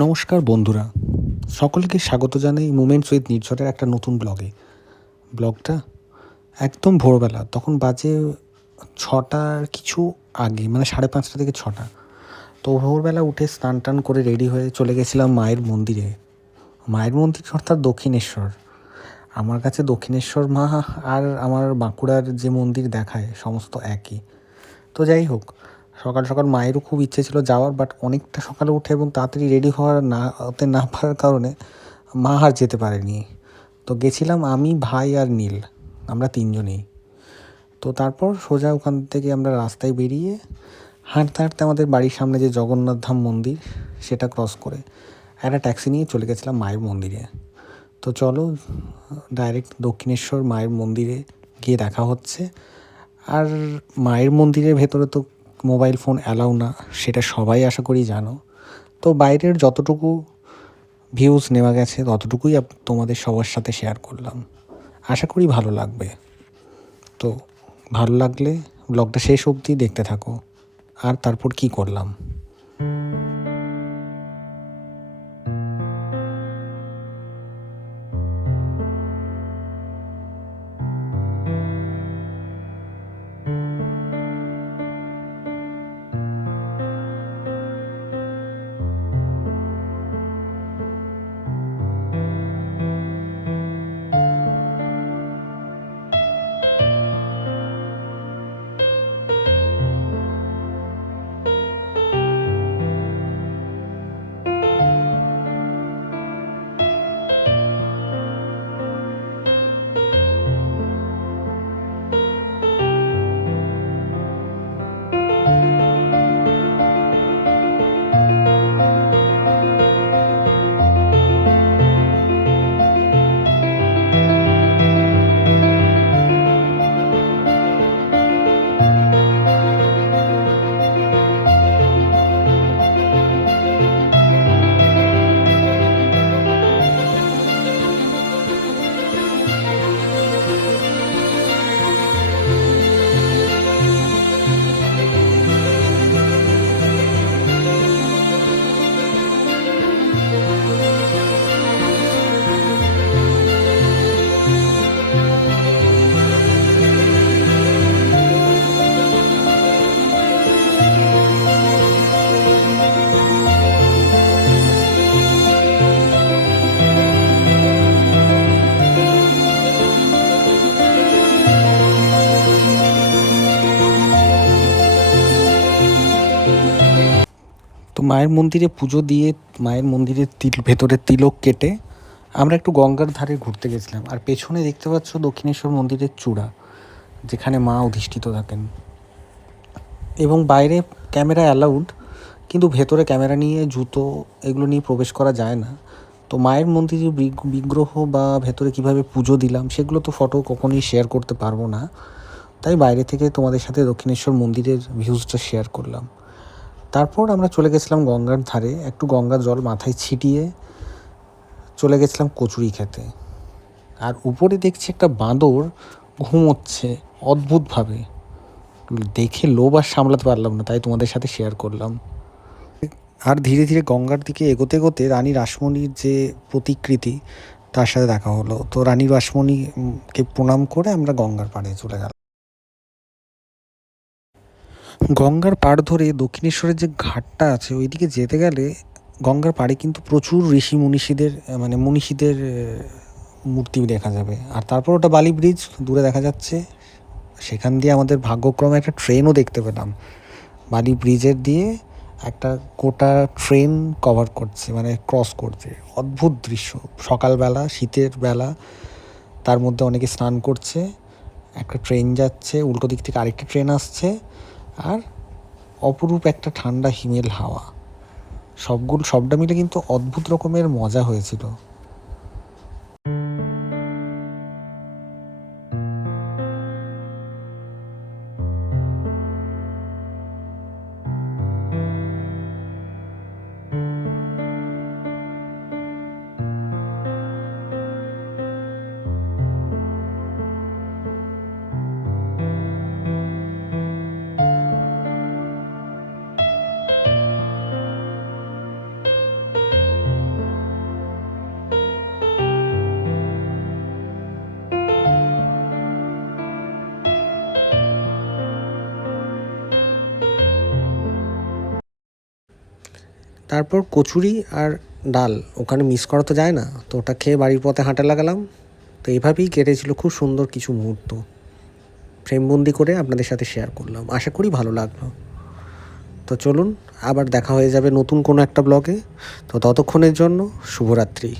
নমস্কার বন্ধুরা, সকলকে স্বাগত জানাই মুমেন্টস উইথ নির্ঝরের একটা নতুন ব্লগটা একদম ভোরবেলা। তখন বাজে ৬টার কিছু আগে, মানে ৫:৩০ থেকে ৬টা। তো ভোরবেলা উঠে স্নান টান করে রেডি হয়ে চলে গেছিলাম মায়ের মন্দিরে। মায়ের মন্দির অর্থাৎ দক্ষিণেশ্বর। আমার কাছে দক্ষিণেশ্বর মা আর আমার বাঁকুড়ার যে মন্দির দেখায় সমস্ত একই। তো যাই হোক, সকাল সকাল মায়েরও খুব ইচ্ছে ছিল যাওয়ার, বাট অনেকটা সকালে উঠে এবং তাড়াতাড়ি রেডি হতে না পারার কারণে মা আর যেতে পারেনি। তো গেছিলাম আমি, ভাই আর নীল, আমরা তিনজনেই। তো তারপর সোজা ওখান থেকে আমরা রাস্তায় বেরিয়ে হাঁটতে হাঁটতে আমাদের বাড়ির সামনে যে জগন্নাথ ধাম মন্দির সেটা ক্রস করে একটা ট্যাক্সি নিয়ে চলে গেছিলাম মায়ের মন্দিরে। তো চলো ডাইরেক্ট দক্ষিণেশ্বর মায়ের মন্দিরে গিয়ে দেখা হচ্ছে। আর মায়ের মন্দিরের ভেতরে তো মোবাইল ফোন অ্যালাউ না, সেটা সবাই আশা করি জানো। তো বাইরের যতটুকু ভিউজ নেওয়া গেছে ততটুকুই তোমাদের সবার সাথে শেয়ার করলাম। আশা করি ভালো লাগবে। তো ভালো লাগলে ব্লগটা শেষ অবধি দেখতে থাকো। আর তারপর কি করলাম। তো মায়ের মন্দিরে পুজো দিয়ে মায়ের মন্দিরের ভেতরে তিলক কেটে আমরা একটু গঙ্গার ধারে ঘুরতে গেছিলাম। আর পেছনে দেখতে পাচ্ছ দক্ষিণেশ্বর মন্দিরের চূড়া, যেখানে মা অধিষ্ঠিত থাকেন। এবং বাইরে ক্যামেরা অ্যালাউড, কিন্তু ভেতরে ক্যামেরা নিয়ে জুতো এগুলো নিয়ে প্রবেশ করা যায় না। তো মায়ের মন্দিরে বিগ্রহ বা ভেতরে কিভাবে পুজো দিলাম সেগুলো তো ফটো কখনোই শেয়ার করতে পারবো না, তাই বাইরে থেকে তোমাদের সাথে দক্ষিণেশ্বর মন্দিরের ভিউজটা শেয়ার করলাম। তারপর আমরা চলে গেছিলাম গঙ্গার ধারে, একটু গঙ্গার জল মাথায় ছিটিয়ে চলে গেছিলাম কচুরি খেতে। আর উপরে দেখছি একটা বাঁদর ঘুমোচ্ছে অদ্ভুতভাবে, দেখে লোভ আর সামলাতে পারলাম না, তাই তোমাদের সাথে শেয়ার করলাম। আর ধীরে ধীরে গঙ্গার দিকে এগোতে এগোতে রানী রাসমণির যে প্রতিকৃতি তার সাথে দেখা হলো। তো রানী রাসমণিকে প্রণাম করে আমরা গঙ্গার পাড়ে চলে গেলাম। গঙ্গার পাড় ধরে দক্ষিণেশ্বরের যে ঘাটটা আছে ওইদিকে যেতে গেলে গঙ্গার পাড়ে কিন্তু প্রচুর ঋষি মনীষীদের মূর্তি দেখা যাবে। আর তারপর ওটা বালি ব্রিজ দূরে দেখা যাচ্ছে, সেখান দিয়ে আমাদের ভাগ্যক্রমে একটা ট্রেনও দেখতে পেলাম। বালি ব্রিজের দিয়ে একটা গোটা ট্রেন কভার করছে, মানে ক্রস করছে। অদ্ভুত দৃশ্য, সকালবেলা শীতের বেলা, তার মধ্যে অনেকে স্নান করছে, একটা ট্রেন যাচ্ছে, উল্টো দিক থেকে আরেকটা ট্রেন আসছে, আর অপরূপ একটা ঠান্ডা হিমেল হাওয়া। সবটা মিলে কিন্তু অদ্ভুত রকমের মজা হয়েছিল। তারপর কচুরি আর ডাল ওখানে মিস করা তো যায় না, তো ওটা খেয়ে বাড়ির পথে হাঁটা লাগালাম। তো এইভাবেই কেটেছিল খুব সুন্দর কিছু মুহূর্ত, ফ্রেমবন্দি করে আপনাদের সাথে শেয়ার করলাম। আশা করি ভালো লাগলো। তো চলুন, আবার দেখা হয়ে যাবে নতুন কোনো একটা ব্লগে। তো ততক্ষণের জন্য শুভরাত্রি।